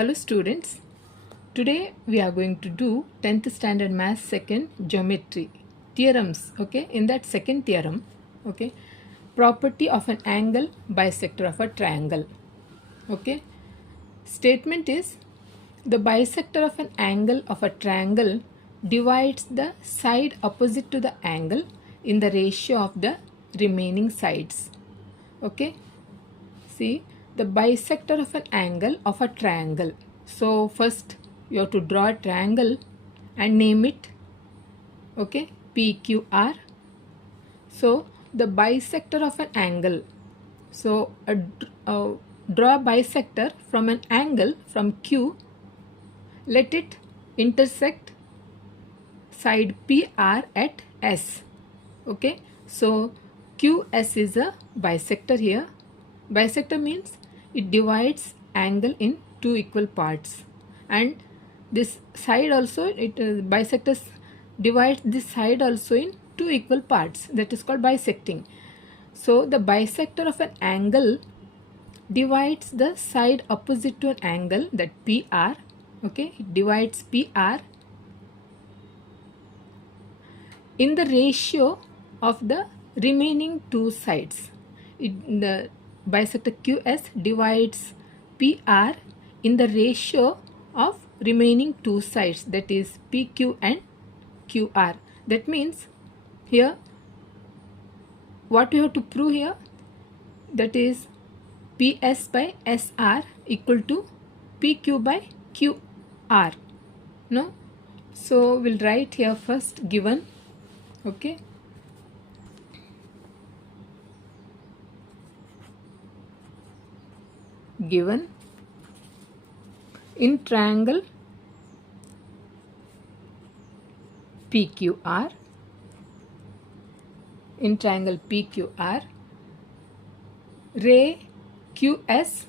Hello students, today we are going to do 10th standard math second geometry theorems. Okay, in that second theorem, okay, property of an angle bisector of a triangle. Okay, statement is the bisector of an angle of a triangle divides the side opposite to the angle in the ratio of the remaining sides. Okay, see, the bisector of an angle of a triangle. So first you have to draw a triangle and name it, okay, PQR. So the bisector of an angle. So draw a bisector from an angle from Q. Let it intersect side PR at S. Okay, so QS is a bisector here. Bisector means it divides angle in two equal parts, and this side also, bisector divides this side also in two equal parts. That is called bisecting. So the bisector of an angle divides the side opposite to an angle, that PR. Okay, it divides PR in the ratio of the remaining two sides. The bisector QS divides PR in the ratio of remaining two sides, that is PQ and QR. That means here what you have to prove here, that is PS by SR equal to PQ by QR. No? So we'll write here first given. Okay. Given in triangle PQR, ray QS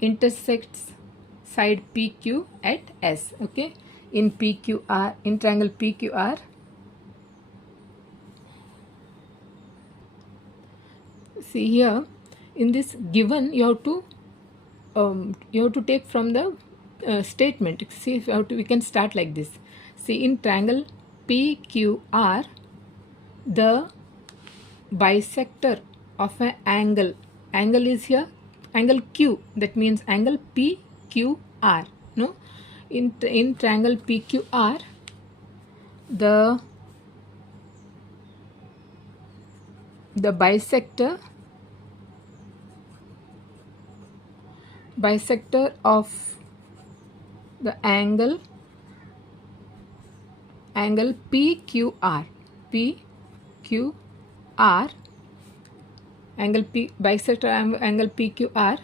intersects side PQ at S. Okay, in PQR, in triangle PQR, see here in this given you have to take from the statement. See how we can start like this. See, in triangle PQR, the bisector of an angle is here angle Q, that means angle PQR. No, in triangle PQR, the bisector of the angle PQR, bisector angle PQR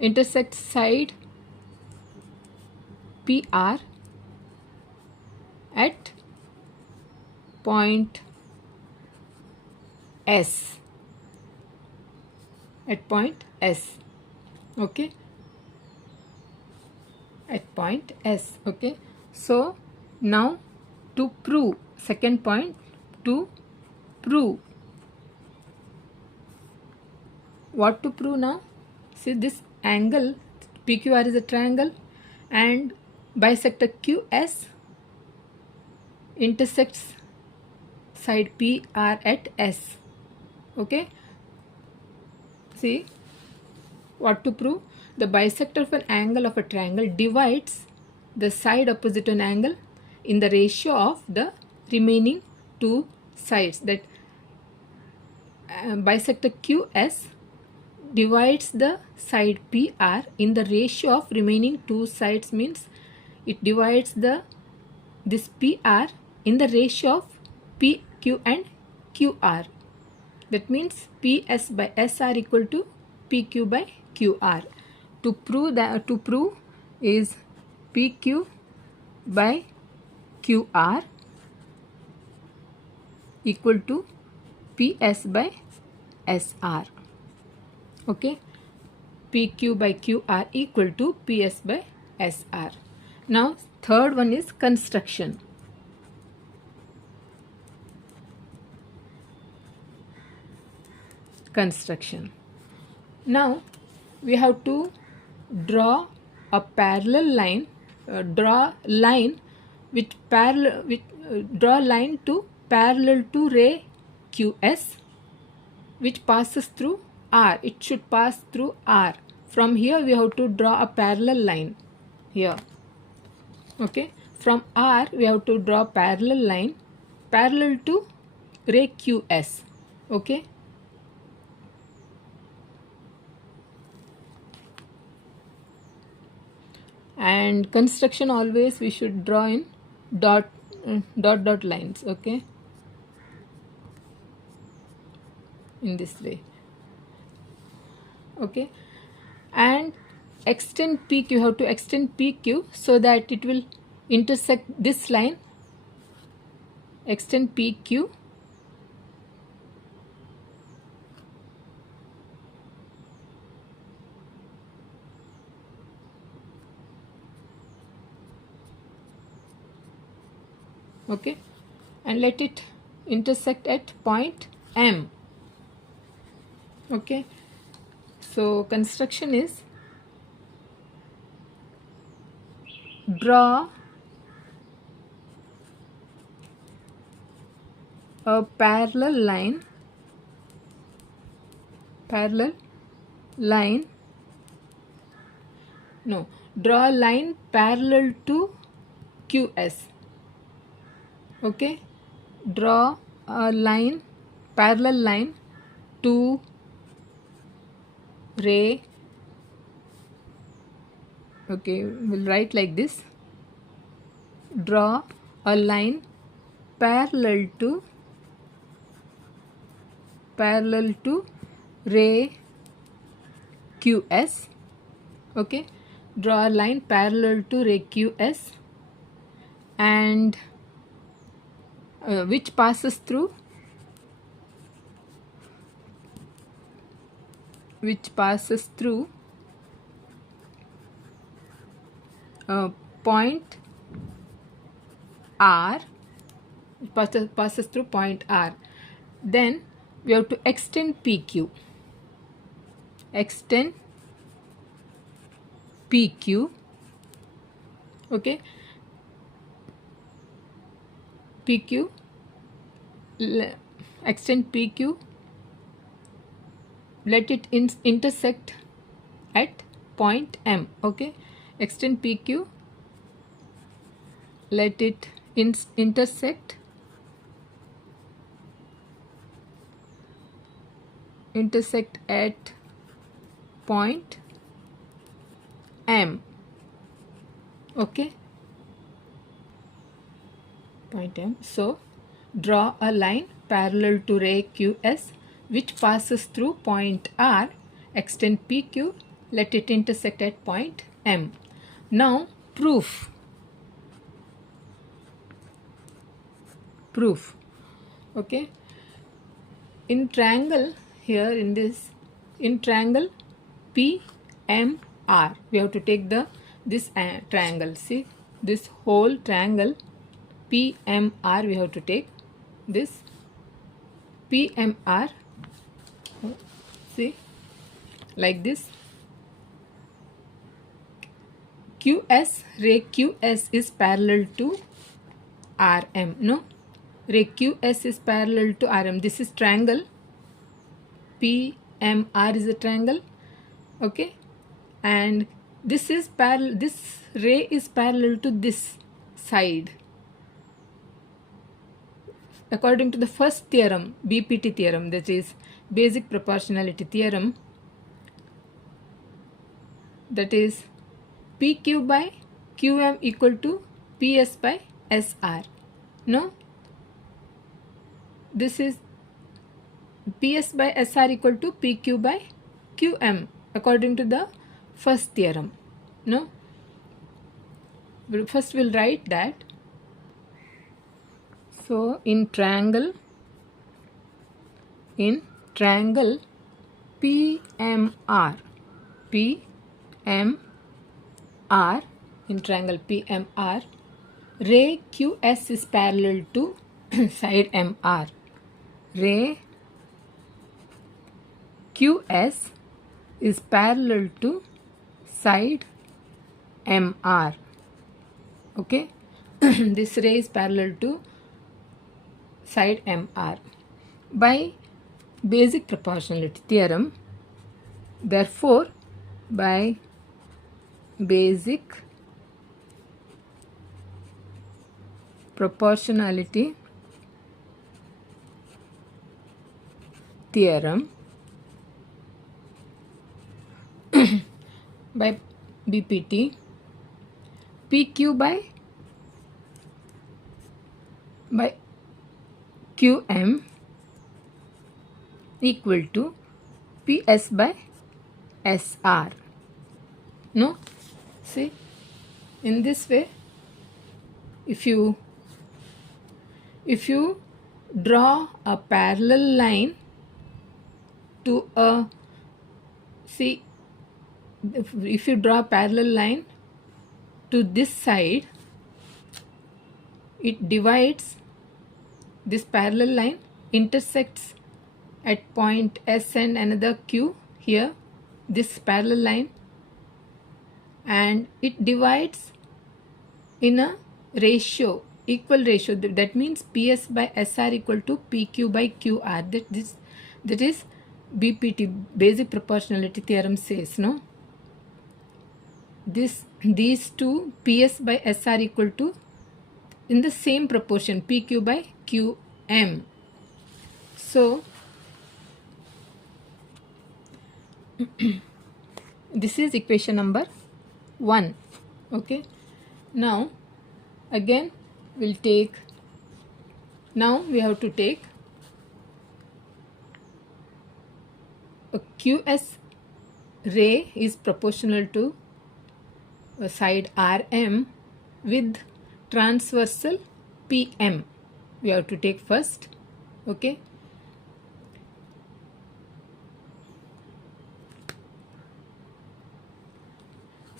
intersects side PR at point S. Okay, at point S. Okay, so now to prove, second point, to prove what to prove now. See, this angle PQR is a triangle and bisector QS intersects side PR at S. Okay, see what to prove. The bisector of an angle of a triangle divides the side opposite to an angle in the ratio of the remaining two sides. That bisector QS divides the side PR in the ratio of remaining two sides, means it divides this PR in the ratio of PQ and QR. That means PS by SR equal to PQ by QR. To prove is PQ by QR equal to PS by SR. Okay, PQ by QR equal to PS by SR. Now third one is construction. construction. Now we have to draw a parallel line, draw line to parallel to ray QS, which passes through R. It should pass through R. From here we have to draw a parallel line here. Okay, from R we have to draw parallel line parallel to ray QS. Okay, and construction always we should draw in dot lines. Okay, in this way. Okay, and extend PQ, you have to extend PQ so that it will intersect this line. Extend PQ. Okay, and let it intersect at point M. Okay, so construction is draw a parallel line draw a line parallel to QS. Okay, draw a parallel line to ray. Okay, we'll write like this. Draw a line parallel to ray QS. Okay, draw a line parallel to ray QS and which passes through point R. Passes through point R. Then we have to extend PQ. Okay, PQ, extend PQ, let it intersect at point M. Okay, extend PQ, let it intersect at point M. Okay, point M. So draw a line parallel to ray QS which passes through point R. Extend PQ, let it intersect at point M. Now proof. Okay, in triangle here, in triangle PMR, we have to take this triangle. See, this whole triangle PMR, we have to take this PMR. See, like this. QS, ray QS is parallel to RM. No, ray QS is parallel to RM. This is triangle. PMR is a triangle. Okay, and this is this ray is parallel to this side. According to the first theorem, BPT theorem, that is basic proportionality theorem, that is PQ by QM equal to PS by SR. No, this is PS by SR equal to PQ by QM according to the first theorem. No, first we'll write that. So in triangle PMR, in triangle PMR, ray QS is parallel to side MR. Ray QS is parallel to side MR. Okay, this ray is parallel to side MR. By basic proportionality theorem, therefore, by basic proportionality theorem, by BPT, PQ by QM equal to PS by SR. No? See, in this way, if you draw a parallel line to a, see, if you draw a parallel line to this side, it divides, this parallel line intersects at point S and another Q here, this parallel line, and it divides in a ratio, equal ratio, that means PS by SR equal to PQ by QR. That is BPT, basic proportionality theorem says, no? These two, PS by SR equal to, in the same proportion, PQ by QM. So this is equation number 1. Okay, now again we'll take, now we have to take a QS ray is proportional to a side RM with transversal PM. We have to take first. Okay,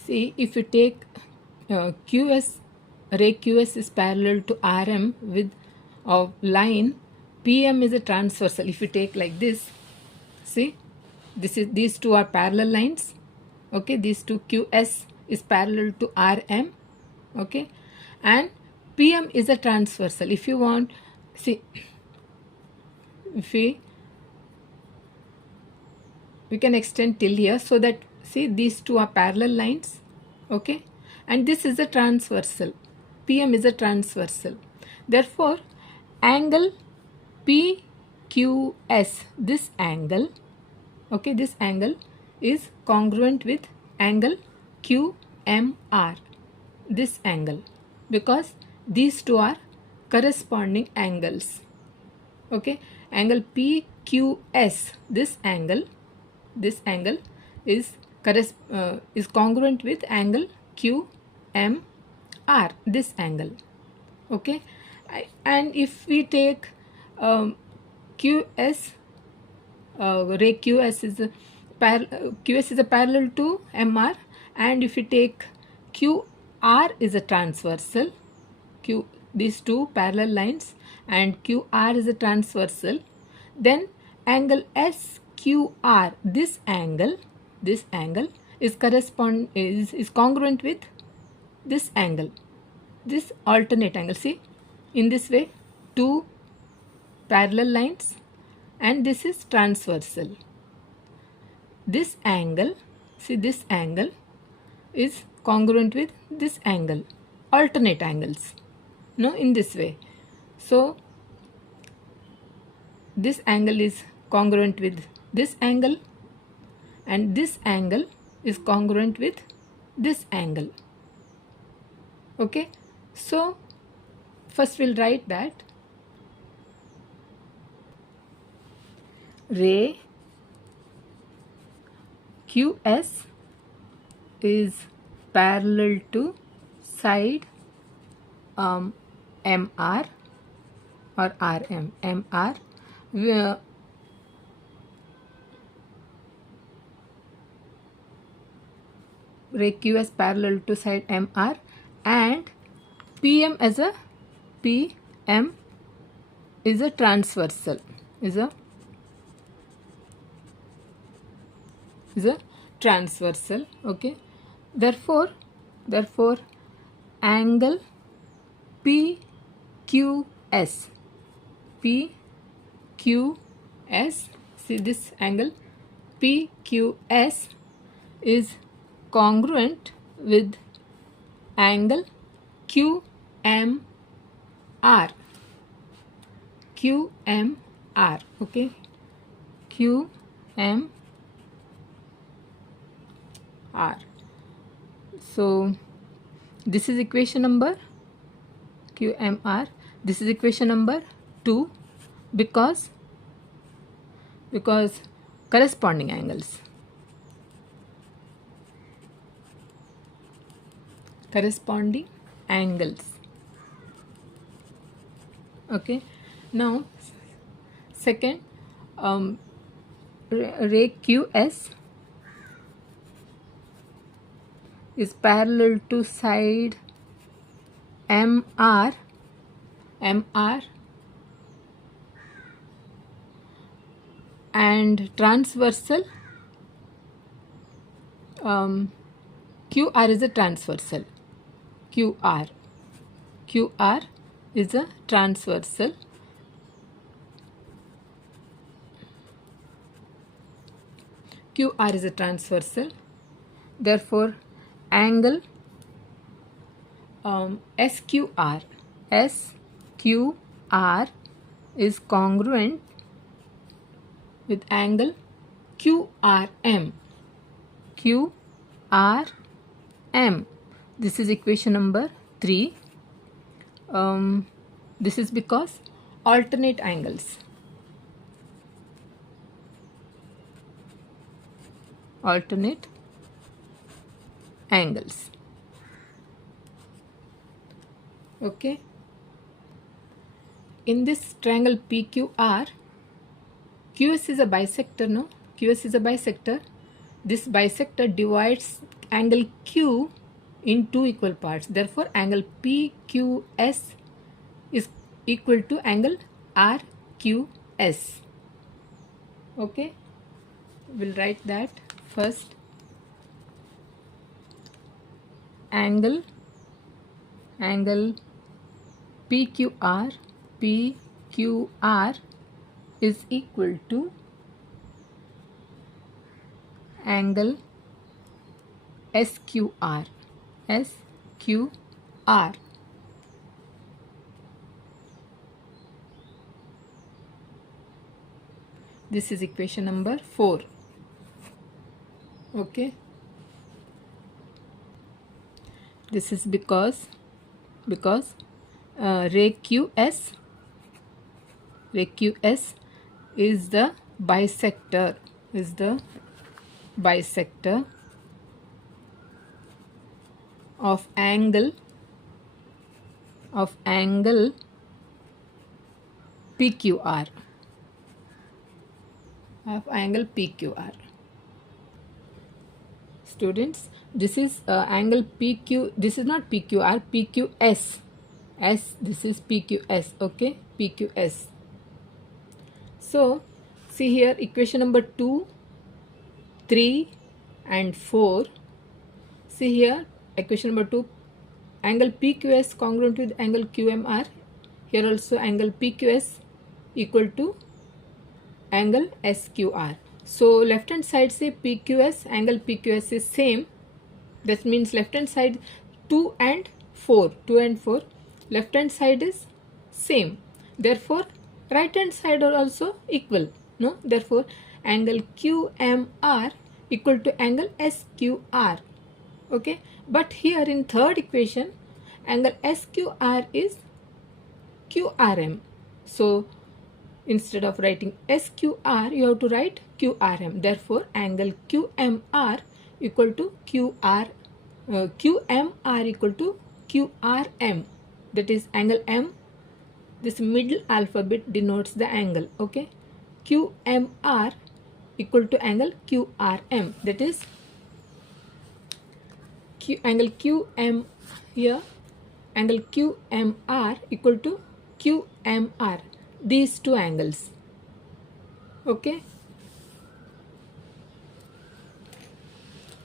see, if you take QS, ray QS is parallel to RM with a line, PM is a transversal. If you take like this, see, these two are parallel lines. Okay, these two, QS is parallel to RM. Okay, and PM is a transversal. If you want, see, if we can extend till here, so that, see, these two are parallel lines. Okay, and this is a transversal, PM is a transversal. Therefore, angle PQS, this angle, okay, this angle is congruent with angle QMR, this angle, because these two are corresponding angles. Okay, angle PQS, this angle is congruent with angle QMR, this angle. Okay, and if we take QS, ray QS is a QS is a parallel to MR, and if you take QR is a transversal, these two parallel lines, and QR is a transversal, then angle SQR, this angle is congruent with this angle, this alternate angle. See, in this way, two parallel lines, and this is transversal. This angle, see, this angle is congruent with this angle, alternate angles, no, in this way. So this angle is congruent with this angle, and this angle is congruent with this angle. Okay, so first we'll write that ray QS is parallel to side MR or RM, MR, ray QS parallel to side MR, and PM is a transversal, is a is a transversal. Okay, therefore angle PQS, see this angle PQS is congruent with angle QMR. Okay, QMR. So this is equation number QMR. This is equation number 2 because corresponding angles. Okay, now second, ray QS is parallel to side MR and transversal QR is a transversal. QR is a transversal. QR is a transversal. Therefore, angle SQR is congruent with angle QRM. This is equation number 3. This is because alternate angles. Okay. In this triangle PQR, QS is a bisector, no? QS is a bisector. This bisector divides angle Q in 2 equal parts. Therefore, angle PQS is equal to angle RQS. Okay, we'll write that first. Angle PQR is equal to angle SQR. This is equation number 4. Okay, this is because ray QS is the bisector of angle PQR. Students, this is angle PQ. This is not PQR, PQS. This is PQS. Okay, PQS. So see here, equation number 2, 3 and 4. See here, equation number 2, angle PQS congruent with angle QMR. Here also angle PQS equal to angle SQR. So left hand side say PQS, angle PQS is same. That means left hand side 2 and 4. Left hand side is same. Therefore, right hand side are also equal. No? Therefore, angle QMR equal to angle SQR. Okay. But here in third equation, angle SQR is QRM. So instead of writing SQR, you have to write QRM. Therefore, angle QMR equal to QMR equal to QRM. That is angle M. This middle alphabet denotes the angle. Okay, QMR equal to angle QRM. That is angle QM here. Angle QMR equal to QMR. These two angles. Okay.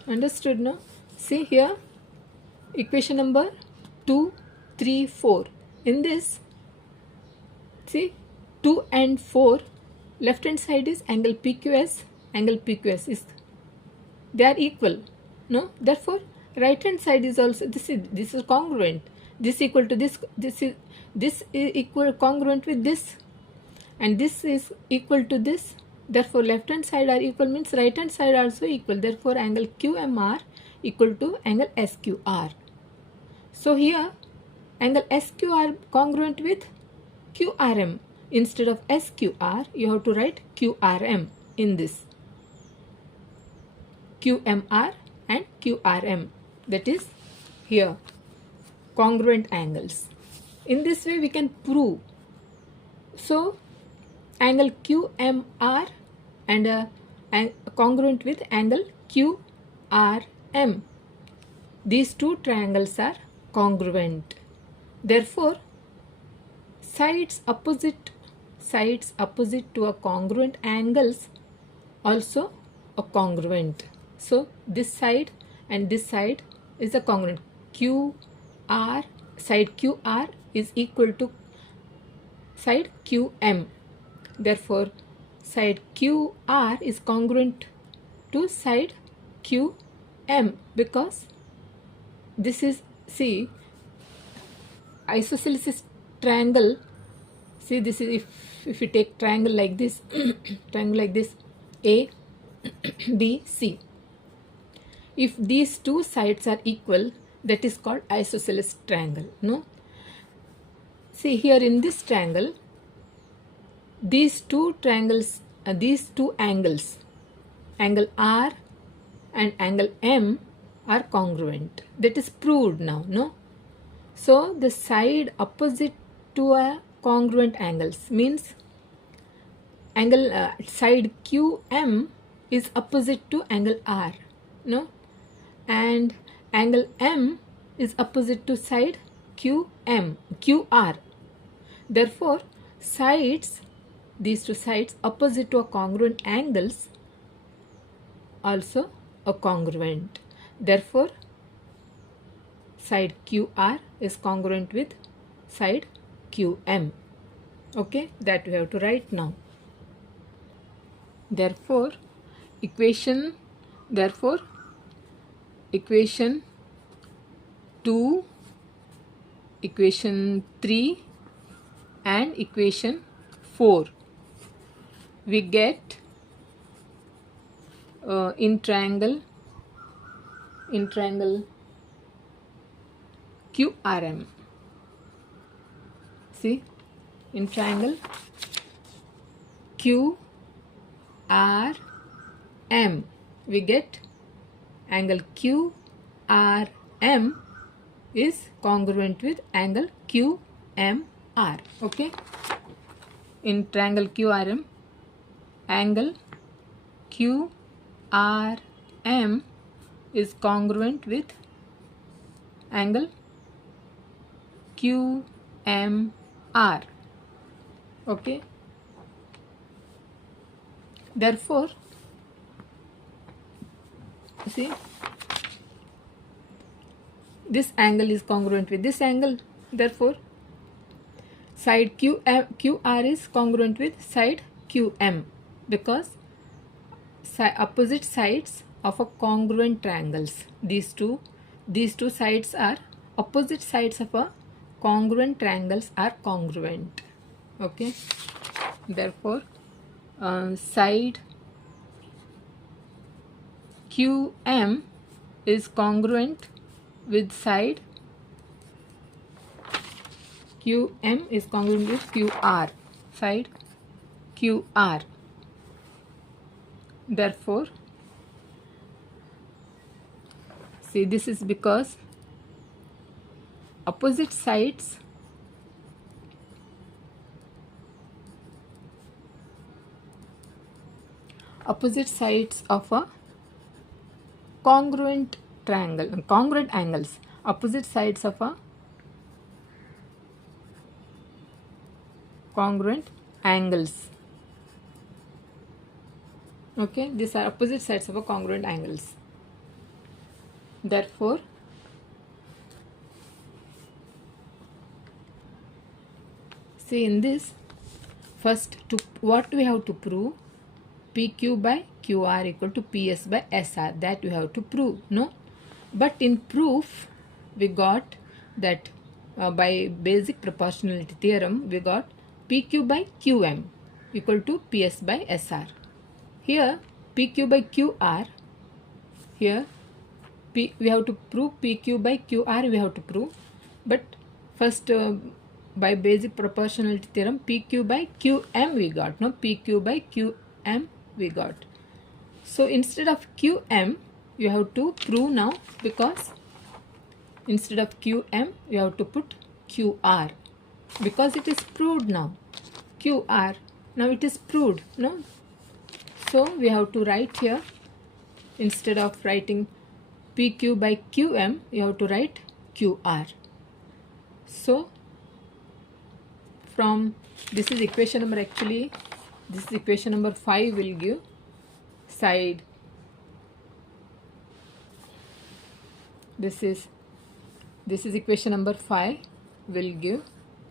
Understood, no? See here, equation number 2, 3, 4. In this, see, 2 and 4, left hand side is angle PQS, angle PQS is, they are equal, no? Therefore, right hand side is also, this is congruent. This equal to this is equal congruent with this, and this is equal to this. Therefore, left hand side are equal means right hand side also equal. Therefore, angle QMR equal to angle SQR. So here, angle SQR congruent with QRM. Instead of SQR, you have to write QRM in this. QMR and QRM. That is here, congruent angles. In this way, we can prove. So, angle QMR and congruent with angle QRM. These two triangles are congruent. Therefore, sides opposite to a congruent angles also a congruent. So, this side and this side is a congruent. QR, side QR is equal to side QM. Therefore, side QR is congruent to side QM because this is, see, isosceles triangle. See, this is if you take triangle like this, triangle like this, A, B, C. If these two sides are equal, that is called isosceles triangle. No? See here in this triangle, these two triangles, these two angles, angle R and angle M are congruent. That is proved now, no? So the side opposite to a congruent angles means angle side QM is opposite to angle R, no? And angle M is opposite to side QR. Therefore, sides, these two sides opposite to a congruent angles also a congruent. Therefore, side QR is congruent with side QM. Okay, that we have to write now. Therefore, equation 2, equation 3 and equation 4 we get in triangle QRM. See, in triangle QRM we get angle QRM is congruent with angle QMR. Okay, in triangle QRM, angle QRM is congruent with angle QMR. Okay, therefore, see, this angle is congruent with this angle. Therefore, side QR is congruent with side QM because opposite sides of a congruent triangles. These two sides are opposite sides of a congruent triangles are congruent. Okay, therefore, side QM is congruent with side QM is congruent with QR, side QR. Therefore, see, this is because opposite sides of a congruent triangle, congruent angles, opposite sides of a congruent angles. Okay, these are opposite sides of a congruent angles. Therefore, see in this, first what we have to prove, PQ by QR equal to PS by SR, that we have to prove, no? But in proof we got that by basic proportionality theorem we got PQ by QM equal to PS by SR. Here PQ by QR, here we have to prove PQ by QR, we have to prove, but first by basic proportionality theorem PQ by QM we got, no? PQ by QM we got. So instead of QM you have to prove now, because instead of QM you have to put QR, because it is proved now. QR, now it is proved, no? So we have to write here, instead of writing PQ by QM you have to write QR. So from this is equation number, actually this is equation number 5 will give side, this is equation number 5 will give,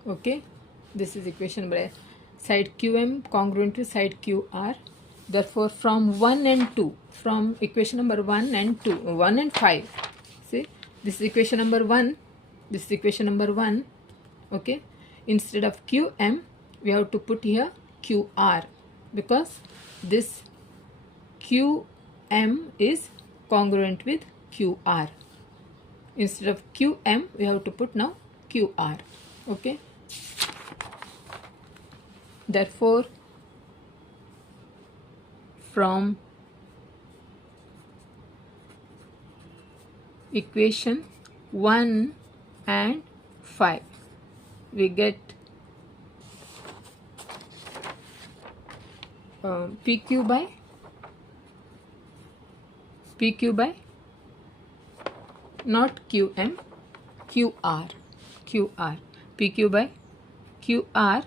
okay, this is equation number, side QM congruent to side QR. Therefore from 1 and 2, from equation number 1 and 2, 1 and 5, see this is equation number 1, this is equation number 1, okay, instead of QM we have to put here QR, because this QM is congruent with QR. Instead of QM we have to put now QR, okay. Therefore from equation 1 and 5 we get PQ by not QM, QR, PQ by QR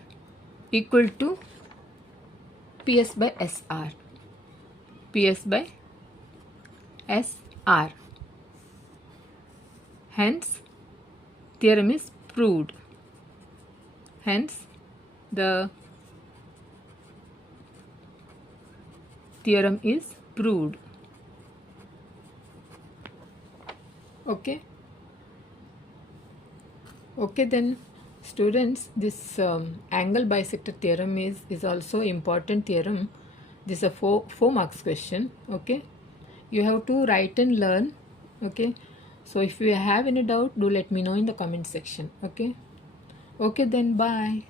equal to PS by SR, PS by SR. Hence theorem is proved. Hence the theorem is proved. Okay. Okay, then students, this angle bisector theorem is also important theorem. This is a 4 marks question. Okay, you have to write and learn. Okay, so if you have any doubt, do let me know in the comment section. Okay, then bye.